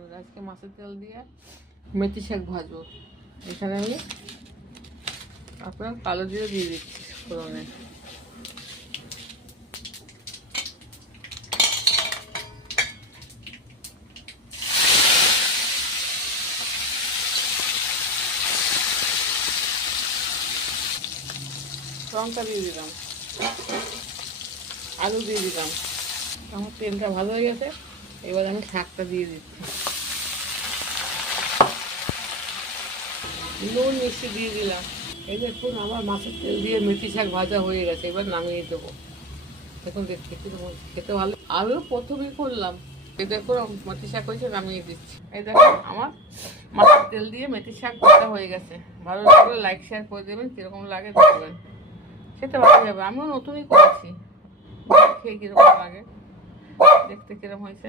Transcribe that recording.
আজকে মাছের তেল দিয়ে মেথি শাক ভাজবো। এখানে আমি আপনার কালো জিরে দিয়ে দিচ্ছি ফোড়নে। লঙ্কা দিয়ে দিলাম, আলু দিয়ে দিলাম। আমার তেলটা ভালো হয়ে গেছে, এবার আমি শাকটা দিয়ে দিচ্ছি। নুন মিষ্টি দিয়ে দিলাম। এই দেখুন আমার মাছের তেল দিয়ে মেথি শাক ভাজা হয়ে গেছে, এবার নামিয়ে দেবো। দেখুন দেখতে কিরকম খেতে ভালো। আলু প্রথমেই করলাম। এই দেখুন মেথি শাক হয়েছে, নামিয়ে দিচ্ছি। এই দেখুন আমার মাছের তেল দিয়ে মেথি শাক ভাজা হয়ে গেছে। ভালো লাগলে লাইক শেয়ার করে দেবেন, কিরকম লাগে দেখবেন, খেতে ভালো যাবে। আমিও নতুনই করেছি, খেয়ে কিরকম লাগে, দেখতে কিরকম হয়েছে।